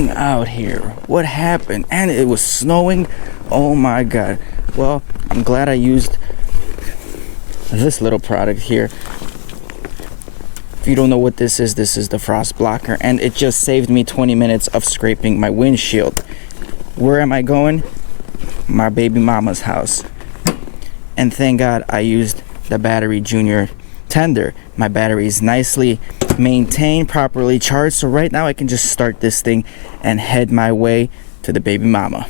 freezing out here. What happened? And it was snowing. Oh my god. Well, I'm glad I used this little product here. If you don't know what this is the frost blocker, and it just saved me 20 minutes of scraping my windshield. Where am I going? My baby mama's house. And thank God I used the battery junior tender. My battery is nicely maintained, properly charged, so right now I can just start this thing and head my way to the baby mama.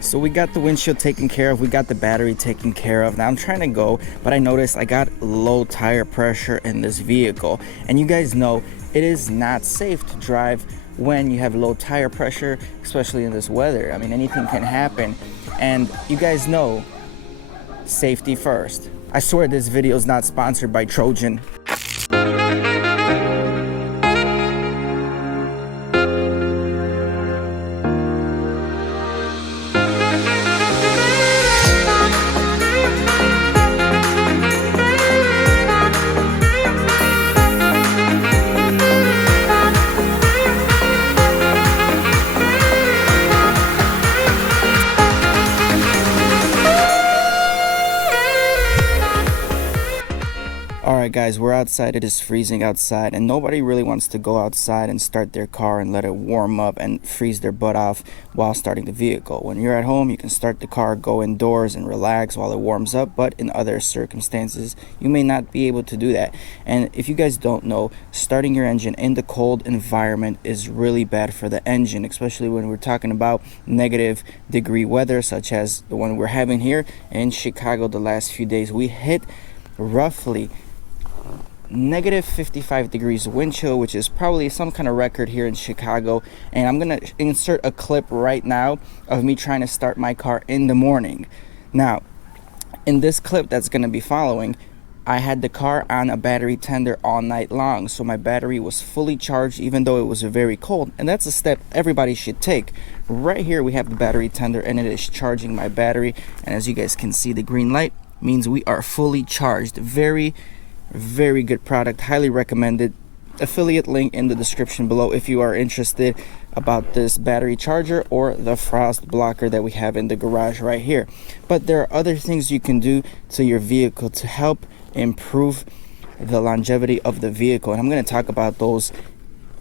So we got the windshield taken care of, we got the battery taken care of. Now I'm trying to go, but I noticed I got low tire pressure in this vehicle. And you guys know it is not safe to drive when you have low tire pressure, especially in this weather. I mean, anything can happen. And you guys know, safety first. I swear this video is not sponsored by Trojan. Alright guys, we're outside. It is freezing outside and nobody really wants to go outside and start their car and let it warm up and freeze their butt off while starting the vehicle. When you're at home, you can start the car, go indoors and relax while it warms up, but in other circumstances you may not be able to do that. And if you guys don't know, starting your engine in the cold environment is really bad for the engine, especially when we're talking about -degree weather such as the one we're having here in Chicago. The last few days we hit roughly -55 degrees wind chill, which is probably some kind of record here in Chicago. And I'm gonna insert a clip right now of me trying to start my car in the morning. Now in this clip that's gonna be following, I had the car on a battery tender all night long, so my battery was fully charged even though it was very cold. And that's a step everybody should take. Right here we have the battery tender and it is charging my battery, and as you guys can see, the green light means we are fully charged. Very good product, highly recommended. Affiliate link in the description below if you are interested about this battery charger or the frost blocker that we have in the garage right here. But there are other things you can do to your vehicle to help improve the longevity of the vehicle, and I'm going to talk about those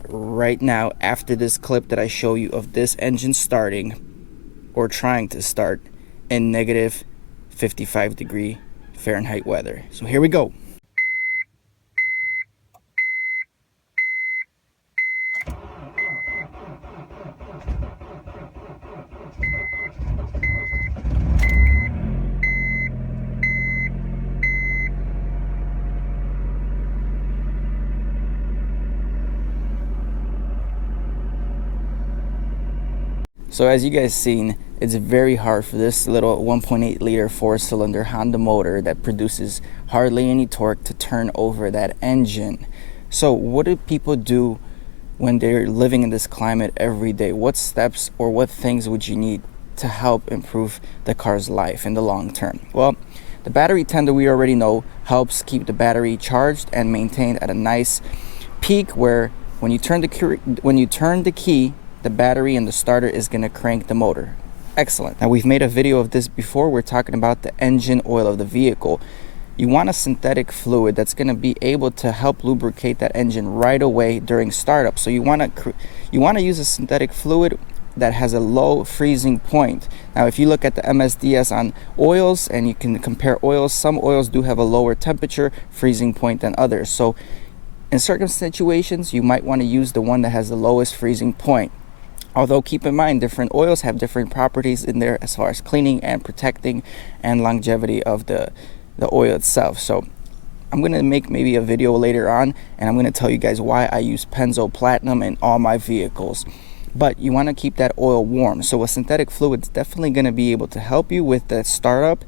right now after this clip that I show you of this engine starting or trying to start in -55 degree Fahrenheit weather. So here we go. So as you guys seen, it's very hard for this little 1.8 liter 4-cylinder Honda motor that produces hardly any torque to turn over that engine. So what do people do when they're living in this climate every day? What steps or what things would you need to help improve the car's life in the long term? Well, the battery tender, we already know, helps keep the battery charged and maintained at a nice peak where when you turn the key, the battery and the starter is going to crank the motor. Excellent. Now we've made a video of this before. We're talking about the engine oil of the vehicle. You want a synthetic fluid that's going to be able to help lubricate that engine right away during startup. So you want to use a synthetic fluid that has a low freezing point. Now if you look at the MSDS on oils and you can compare oils, some oils do have a lower temperature freezing point than others. So in certain situations you might want to use the one that has the lowest freezing point. Although keep in mind, different oils have different properties in there as far as cleaning and protecting and longevity of the oil itself. So I'm going to make maybe a video later on and I'm going to tell you guys why I use Penzo Platinum in all my vehicles. But you want to keep that oil warm. So a synthetic fluid is definitely going to be able to help you with the startup.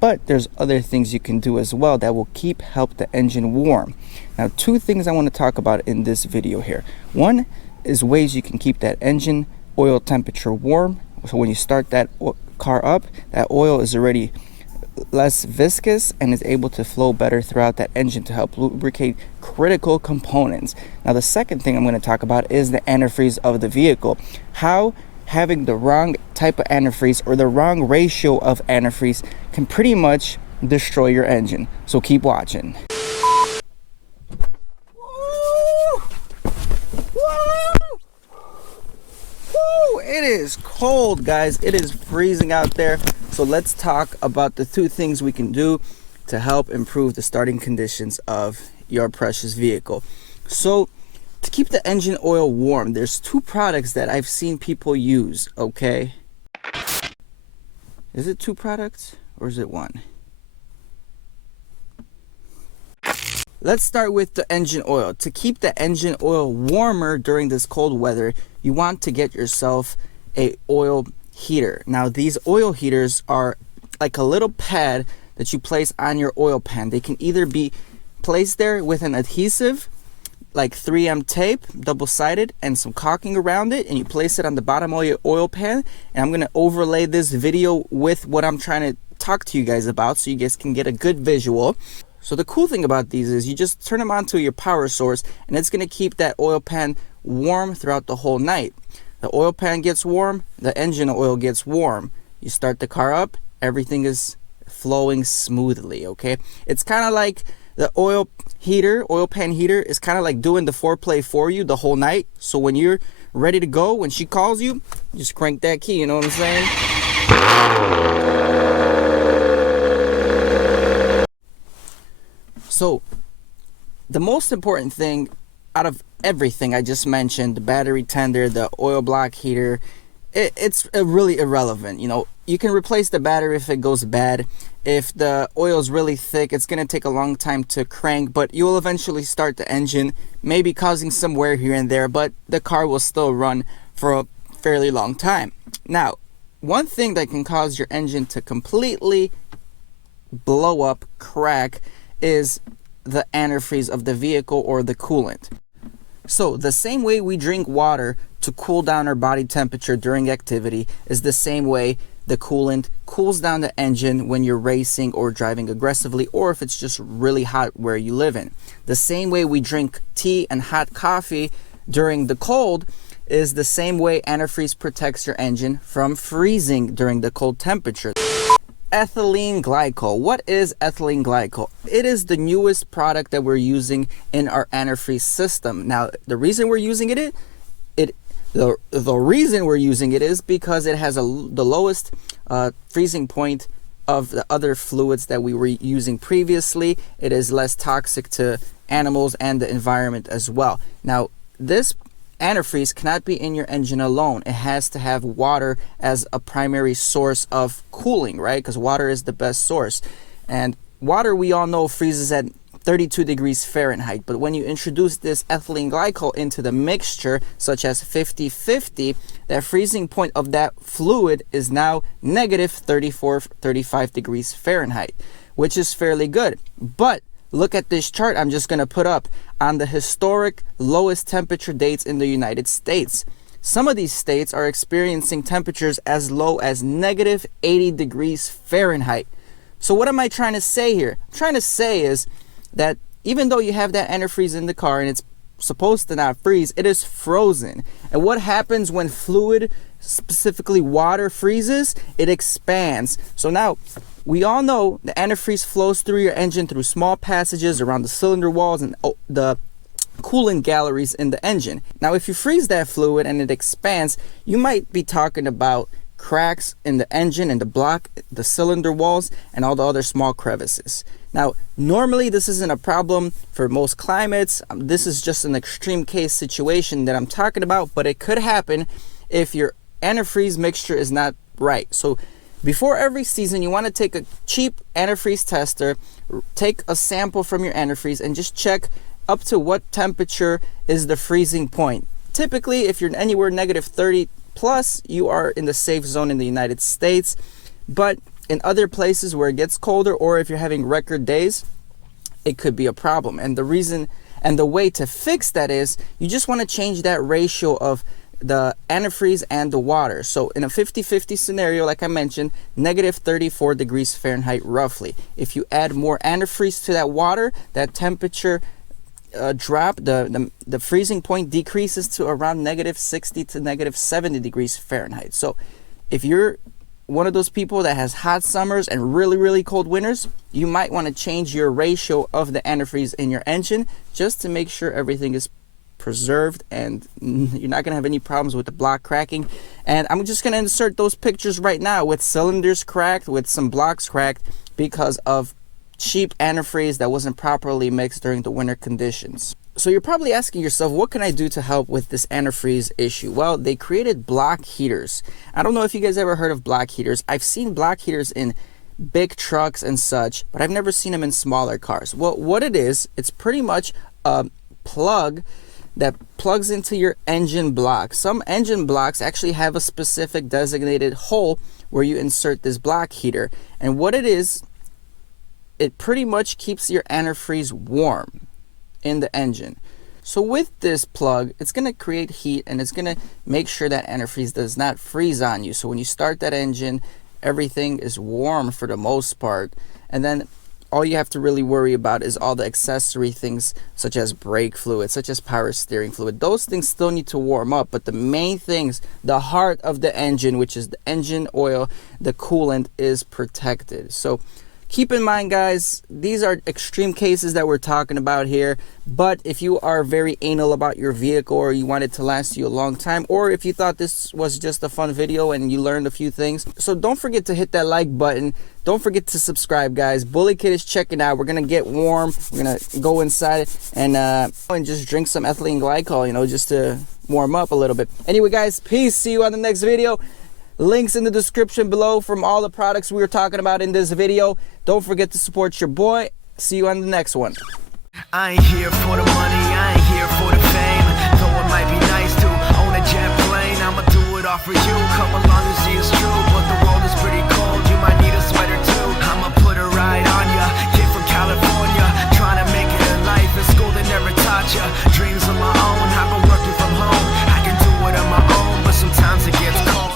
But there's other things you can do as well that will help the engine warm. Now, two things I want to talk about in this video here. One is ways you can keep that engine oil temperature warm. So when you start that car up, that oil is already less viscous and is able to flow better throughout that engine to help lubricate critical components. Now, the second thing I'm going to talk about is the antifreeze of the vehicle. How having the wrong type of antifreeze or the wrong ratio of antifreeze can pretty much destroy your engine. So keep watching. It is cold, guys. It is freezing out there. So let's talk about the two things we can do to help improve the starting conditions of your precious vehicle. So to keep the engine oil warm, there's two products that I've seen people use, okay? Is it two products or is it one? Let's start with the engine oil. To keep the engine oil warmer during this cold weather, you want to get yourself a oil heater. Now, these oil heaters are like a little pad that you place on your oil pan. They can either be placed there with an adhesive, like 3M tape, double-sided, and some caulking around it, and you place it on the bottom of your oil pan. And I'm gonna overlay this video with what I'm trying to talk to you guys about so you guys can get a good visual. So the cool thing about these is you just turn them onto your power source and it's going to keep that oil pan warm throughout the whole night. The oil pan gets warm, the engine oil gets warm. You start the car up, everything is flowing smoothly, okay? It's kind of like the oil pan heater is kind of like doing the foreplay for you the whole night. So when you're ready to go, when she calls you, just crank that key, you know what I'm saying? So the most important thing out of everything I just mentioned, the battery tender, the oil block heater, it's really irrelevant. You know, you can replace the battery if it goes bad. If the oil is really thick, it's going to take a long time to crank, but you will eventually start the engine, maybe causing some wear here and there, but the car will still run for a fairly long time. Now, one thing that can cause your engine to completely blow up, crack, is the antifreeze of the vehicle or the coolant. So the same way we drink water to cool down our body temperature during activity is the same way the coolant cools down the engine when you're racing or driving aggressively, or if it's just really hot where you live in. The same way we drink tea and hot coffee during the cold is the same way antifreeze protects your engine from freezing during the cold temperature. Ethylene glycol. What is ethylene glycol? It is the newest product that we're using in our antifreeze system. Now, the reason we're using it is because it has the lowest freezing point of the other fluids that we were using previously. It is less toxic to animals and the environment as well. Now, this antifreeze cannot be in your engine alone. It has to have water as a primary source of cooling, right? Because water is the best source. And water, we all know, freezes at 32 degrees Fahrenheit. But when you introduce this ethylene glycol into the mixture, such as 50-50, that freezing point of that fluid is now negative 34-35 degrees Fahrenheit, which is fairly good. But look at this chart I'm just going to put up on the historic lowest temperature dates in the United States. Some of these states are experiencing temperatures as low as negative 80 degrees Fahrenheit. So what am I trying to say here? I'm trying to say is that even though you have that antifreeze in the car and it's supposed to not freeze, it is frozen. And what happens when fluid, specifically water, freezes? It expands. So now, we all know the antifreeze flows through your engine through small passages around the cylinder walls and the coolant galleries in the engine. Now, if you freeze that fluid and it expands, you might be talking about cracks in the engine and the block, the cylinder walls, and all the other small crevices. Now, normally this isn't a problem for most climates. This is just an extreme case situation that I'm talking about, but it could happen if your antifreeze mixture is not right. So before every season, you want to take a cheap antifreeze tester, take a sample from your antifreeze, and just check up to what temperature is the freezing point. Typically, if you're anywhere negative 30 plus, you are in the safe zone in the United States. But in other places where it gets colder, or if you're having record days, it could be a problem. And the reason and the way to fix that is you just want to change that ratio of the antifreeze and the water. So in a 50-50 scenario, like I mentioned, negative 34 degrees Fahrenheit roughly. If you add more antifreeze to that water, that temperature drop, the freezing point decreases to around negative 60 to negative 70 degrees Fahrenheit. So if you're one of those people that has hot summers and really cold winters, you might want to change your ratio of the antifreeze in your engine just to make sure everything is preserved and you're not going to have any problems with the block cracking. And I'm just going to insert those pictures right now with cylinders cracked, with some blocks cracked because of cheap antifreeze that wasn't properly mixed during the winter conditions. So you're probably asking yourself, what can I do to help with this antifreeze issue? Well, they created block heaters. I don't know if you guys ever heard of block heaters. I've seen block heaters in big trucks and such, but I've never seen them in smaller cars. Well, what it is, it's pretty much a plug that plugs into your engine block. Some engine blocks actually have a specific designated hole where you insert this block heater. And what it is, it pretty much keeps your antifreeze warm in the engine. So with this plug, it's going to create heat and it's going to make sure that antifreeze does not freeze on you. So when you start that engine, everything is warm for the most part. And then all you have to really worry about is all the accessory things such as brake fluid, such as power steering fluid. Those things still need to warm up, but the main things, the heart of the engine, which is the engine oil, the coolant, is protected. So keep in mind, guys, these are extreme cases that we're talking about here, but if you are very anal about your vehicle or you want it to last you a long time, or if you thought this was just a fun video and you learned a few things, so don't forget to hit that like button. Don't forget to subscribe, guys. Bully Kid is checking out. We're gonna get warm. We're gonna go inside and just drink some ethylene glycol, you know, just to warm up a little bit. Anyway, guys, peace. See you on the next video. Links in the description below from all the products we were talking about in this video. Don't forget to support your boy. See you on the next one. I ain't here for the money, I ain't here for the fame. Though it might be nice to own a jet plane, I'ma do it all for you. Come along and see it's true, but the world is pretty cold. You might need a sweater too. I'ma put a ride on ya. Kid from California, trying to make it in life. In school they never taught ya. Dreams of my own, I've been working from home. I can do it on my own, but sometimes it gets cold.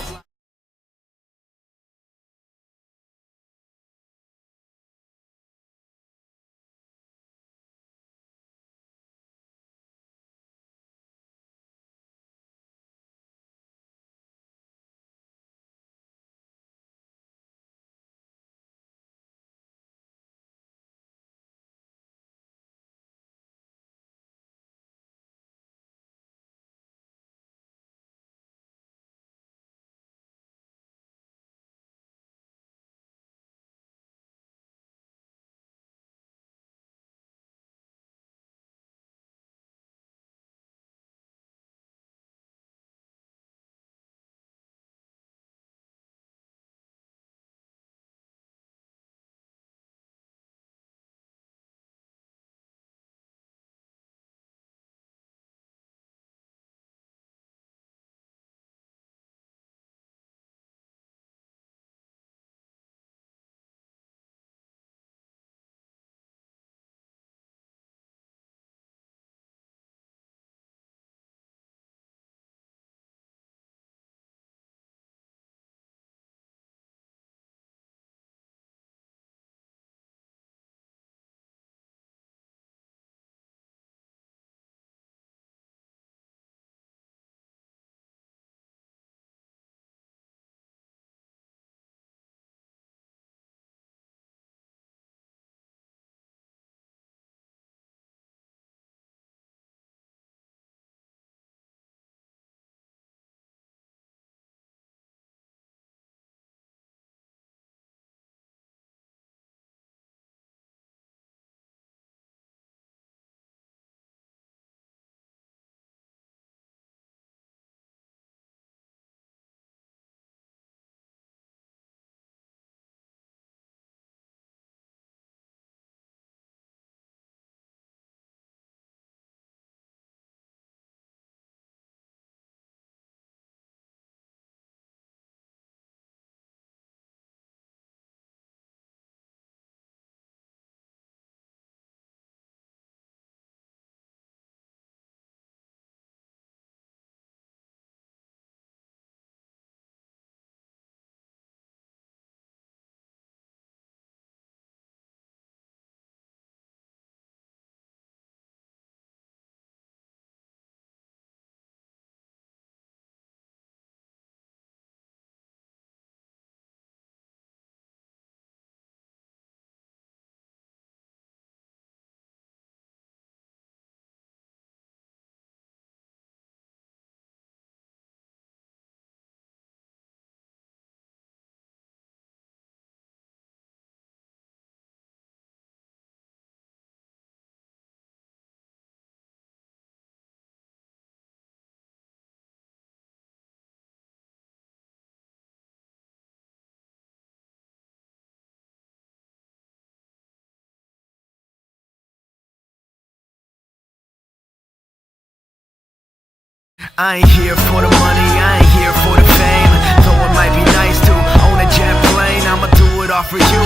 I ain't here for the money, I ain't here for the fame. Though it might be nice to own a jet plane, I'ma do it all for you.